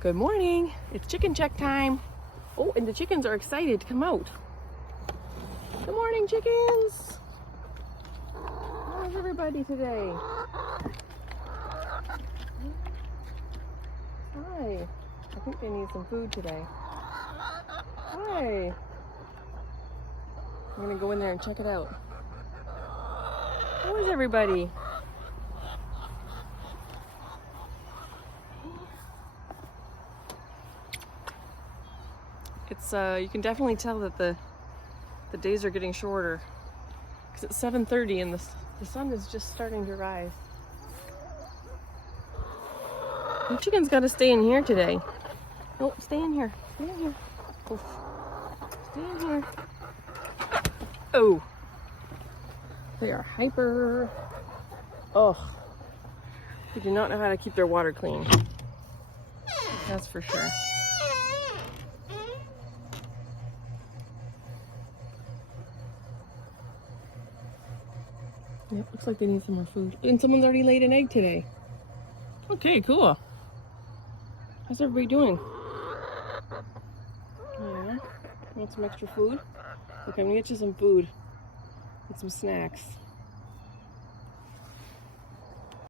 Good morning. It's chicken check time. Oh, and the chickens are excited to come out. Good morning, chickens. How's everybody today? Hi. I think they need some food today. Hi. I'm gonna go in there and check it out. How is everybody? It's you can definitely tell that the days are getting shorter because it's 7:30 and the sun is just starting to rise. You chickens got to stay in here today. Oh, stay in here. Stay in here. Oh. Stay in here. Oh. They are hyper. Oh. They do not know how to keep their water clean. That's for sure. Yep, looks like they need some more food. And someone's already laid an egg today. Okay, cool. How's everybody doing? Yeah. Want some extra food? Okay, I'm gonna get you some food and some snacks.